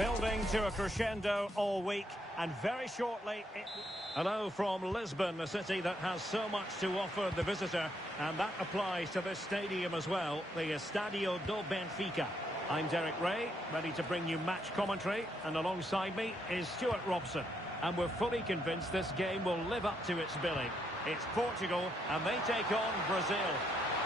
Building to a crescendo all week, and very shortly Hello from Lisbon, a city that has so much to offer the visitor, and that applies to this stadium as well, the Estadio do Benfica. I'm Derek Ray, ready to bring you match commentary, and alongside me is Stuart Robson. And we're fully convinced this game will live up to its billing. It's Portugal, and they take on Brazil.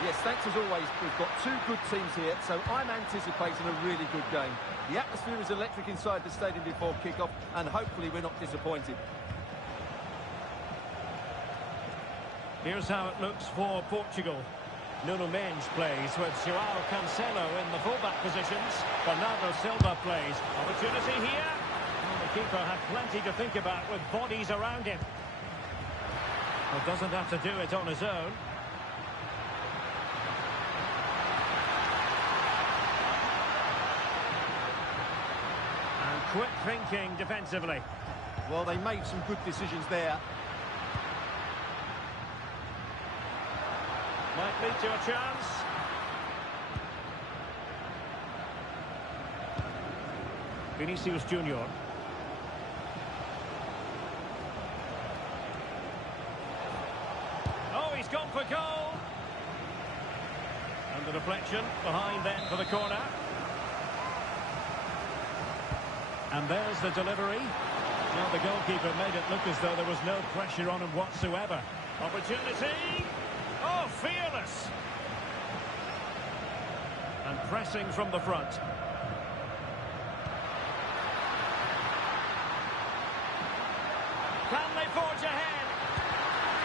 Yes, thanks as always. We've got two good teams here, so I'm anticipating a really good game. The atmosphere is electric inside the stadium before kick-off, and hopefully we're not disappointed. Here's how it looks for Portugal. Nuno Mendes plays with João Cancelo in the fullback positions. Bernardo Silva plays. Opportunity here. Well, the keeper had plenty to think about with bodies around him. Well, doesn't have to do it on his own. And quick thinking defensively. Well, they made some good decisions there. Might lead to a chance. Vinicius Junior. Oh, he's gone for goal. And the deflection behind then for the corner. And there's the delivery. Well, the goalkeeper made it look as though there was no pressure on him whatsoever. Opportunity. Oh, fearless! And pressing from the front. Can they forge ahead?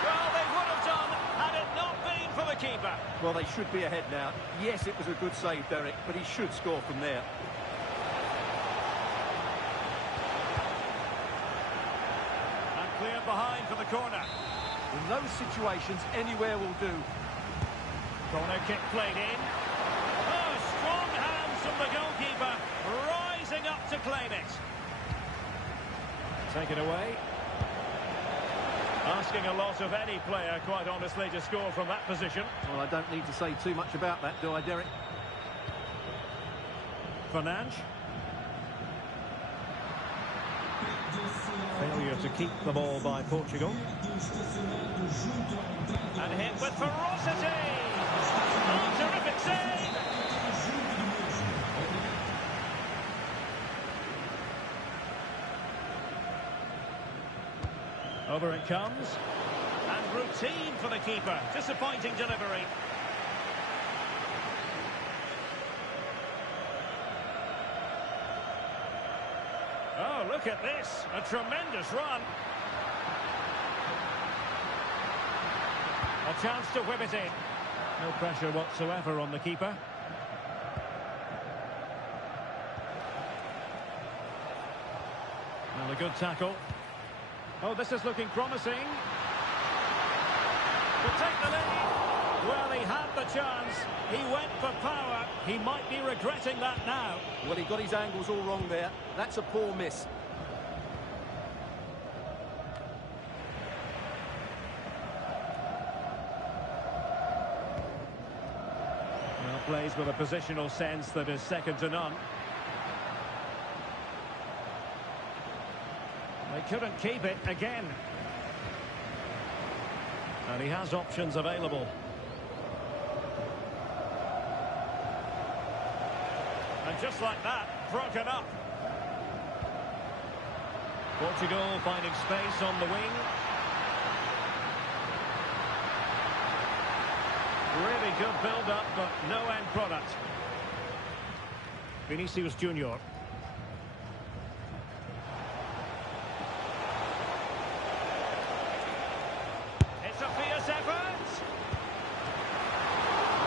Well, they would have done had it not been for the keeper. Well, they should be ahead now. Yes, it was a good save, Derek, but he should score from there. And clear behind for the corner. In those situations, anywhere will do. Corner kick played in. Oh, strong hands from the goalkeeper, rising up to claim it. Take it away. Asking a lot of any player, quite honestly, to score from that position. Well, I don't need to say too much about that, do I, Derek? Fernandes. Failure to keep the ball by Portugal. And hit with ferocity. Oh, terrific save. Over it comes. And routine for the keeper. Disappointing delivery. Oh, look at this. A tremendous run. A chance to whip it in. No pressure whatsoever on the keeper. Well, a good tackle. Oh, this is looking promising. To take the lead. Well, he had the chance. He went for power. He might be regretting that now. Well, he got his angles all wrong there. That's a poor miss. Well, plays with a positional sense that is second to none. They couldn't keep it again. And he has options available. And just like that, broken up. Portugal finding space on the wing. Really good build-up, but no end product. Vinicius Junior. It's a fierce effort.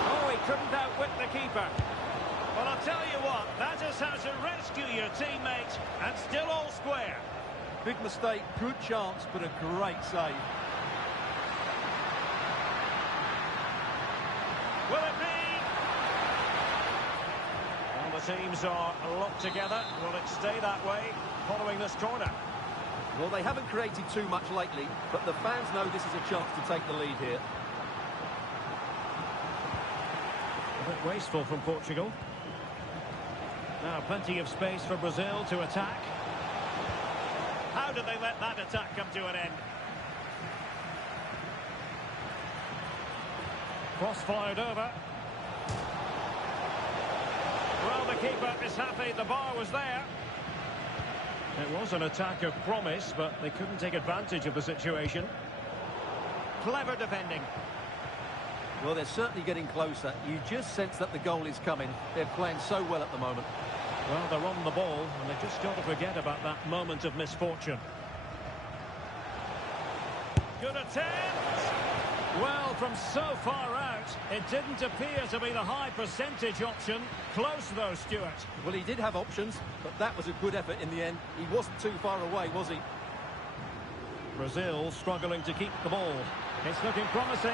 Oh, he couldn't outwit the keeper. Well, I'll tell you what, that is how to rescue your teammate, and still all square. Big mistake, good chance, but a great save. Will it be? Well, the teams are locked together. Will it stay that way following this corner? Well, they haven't created too much lately, but the fans know this is a chance to take the lead here. A bit wasteful from Portugal. Now, plenty of space for Brazil to attack. How did they let that attack come to an end? Cross fired over. Well, the keeper is happy the bar was there. It was an attack of promise, but they couldn't take advantage of the situation. Clever defending. Well, they're certainly getting closer. You just sense that the goal is coming. They're playing so well at the moment. Well, they're on the ball, and they've just got to forget about that moment of misfortune. Good attempt! Well, from so far out, it didn't appear to be the high percentage option. Close, though, Stuart. Well, he did have options, but that was a good effort in the end. He wasn't too far away, was he? Brazil struggling to keep the ball. It's looking promising.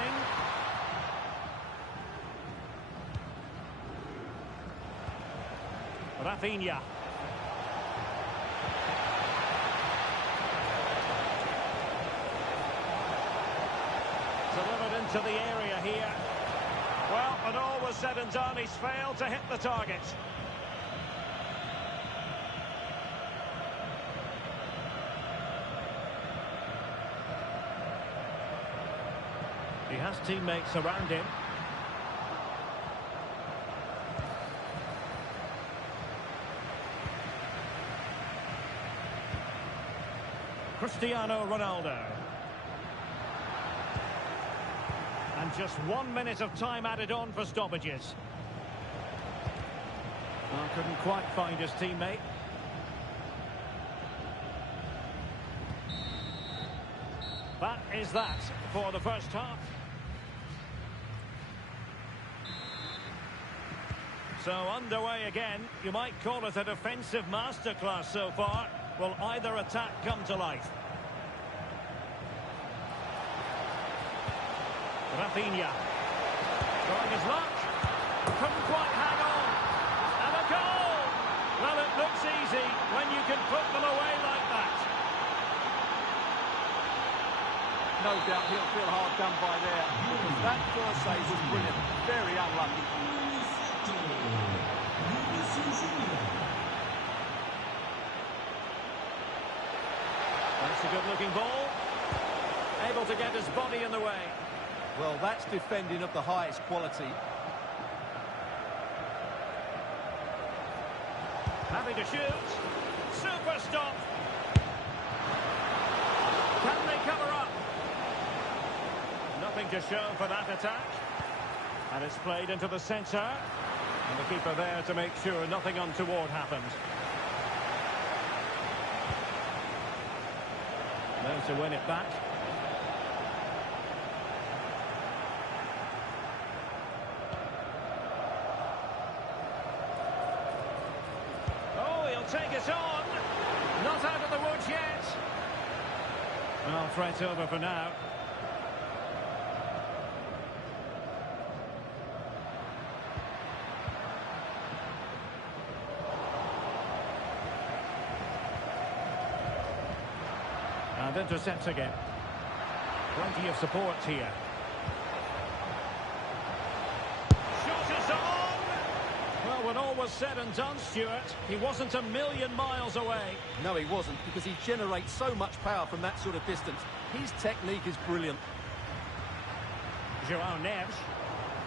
Rafinha. Delivered into the area here. Well, when all was said and done, he's failed to hit the target. He has teammates around him. Cristiano Ronaldo. And just 1 minute of time added on for stoppages. Oh, couldn't quite find his teammate. That is that for the first half. So underway again. You might call it a defensive masterclass so far. Will either attack come to life? Rafinha. Trying his luck. Couldn't quite hang on. And a goal! Well, it looks easy when you can put them away like that. No doubt he'll feel hard done by there. Because that first save was brilliant. Very unlucky. That's a good-looking ball. Able to get his body in the way. Well, that's defending of the highest quality. Happy to shoot. Super stop. Can they cover up? Nothing to show for that attack. And it's played into the centre. And the keeper there to make sure nothing untoward happened. There to win it back. Oh, he'll take it on. Not out of the woods yet. Well, threat over for now. And intercepts again. Plenty of support here. Shot is on! Well, when all was said and done, Stuart, he wasn't a million miles away. No, he wasn't, because he generates so much power from that sort of distance. His technique is brilliant. João Neves.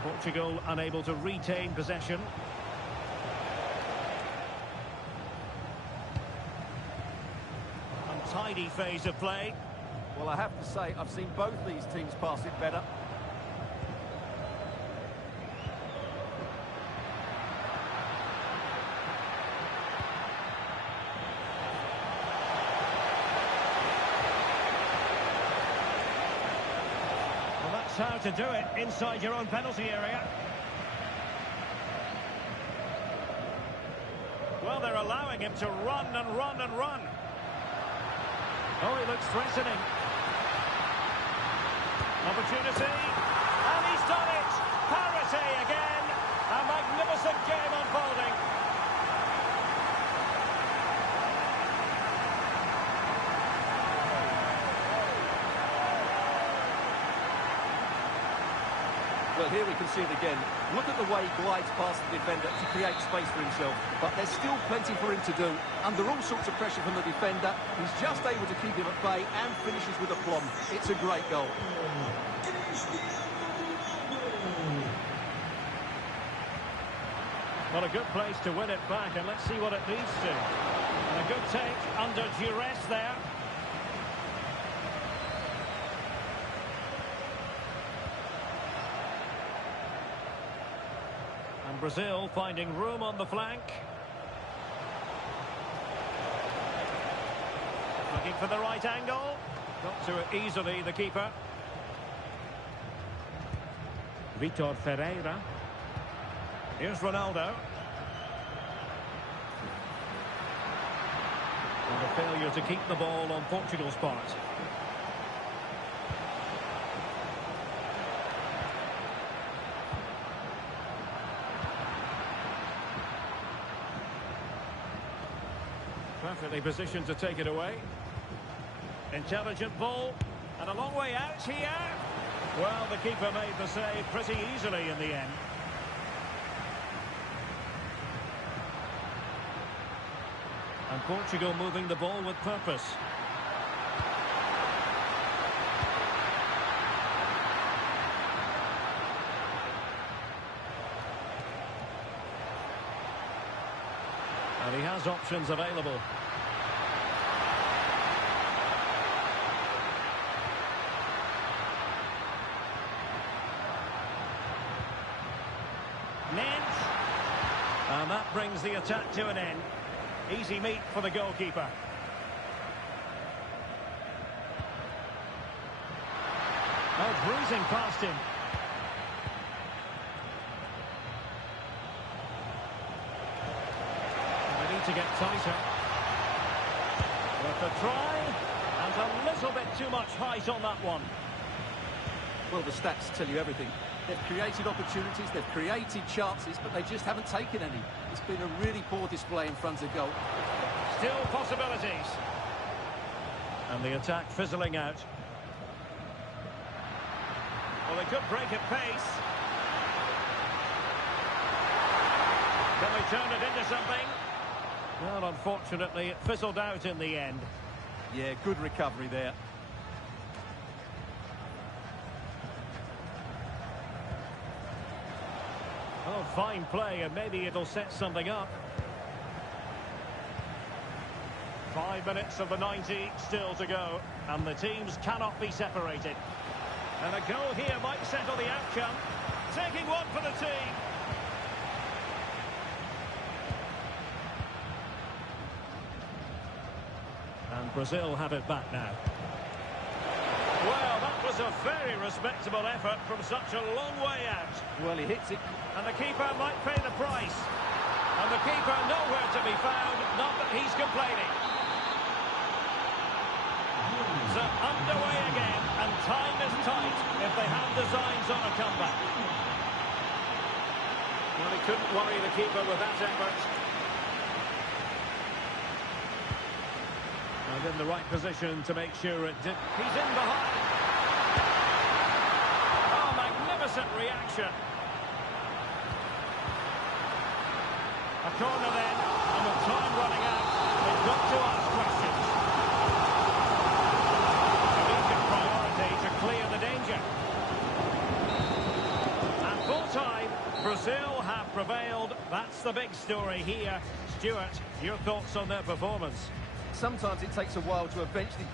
Portugal unable to retain possession. Untidy phase of play. Well, I have to say, I've seen both these teams pass it better. Well, that's how to do it inside your own penalty area. Well, they're allowing him to run and run and run. Oh, he looks threatening. Opportunity. And he's done it. Parity again. A magnificent game unfolding. Well, here we can see it again. Look at the way he glides past the defender to create space for himself. But there's still plenty for him to do. Under all sorts of pressure from the defender, he's just able to keep him at bay and finishes with aplomb. It's a great goal. Well, a good place to win it back, and let's see what it leads to. And a good take under duress there. And Brazil finding room on the flank. Looking for the right angle. Got to it easily, the keeper. Vitor Ferreira. Here's Ronaldo. And a failure to keep the ball on Portugal's part. Perfectly positioned to take it away. Intelligent ball. And a long way out here. Well, the keeper made the save pretty easily in the end. And Portugal moving the ball with purpose. And he has options available. And that brings the attack to an end. Easy meat for the goalkeeper. Oh, bruising past him. They need to get tighter. Worth a try. And a little bit too much height on that one. Well, the stats tell you everything. They've created opportunities, they've created chances, but they just haven't taken any. It's been a really poor display in front of goal. Still possibilities. And the attack fizzling out. Well, they could break at pace. Can they turn it into something? Well, unfortunately, it fizzled out in the end. Yeah, good recovery there. Oh, fine play, and maybe it'll set something up. 5 minutes of the 90 still to go, and the teams cannot be separated. And a goal here might settle the outcome. Taking one for the team. And Brazil have it back now. Well, that was a very respectable effort from such a long way out. Well, he hits it. And the keeper might pay the price. And the keeper nowhere to be found, not that he's complaining. So underway again, and time is tight if they have designs on a comeback. Well, he couldn't worry the keeper with that effort. And in the right position to make sure it did. He's in behind. Oh, magnificent reaction. A corner then, and with time running out, they've got to ask questions. Immediate priority to clear the danger. And full time, Brazil have prevailed. That's the big story here. Stuart, your thoughts on their performance? Sometimes it takes a while to eventually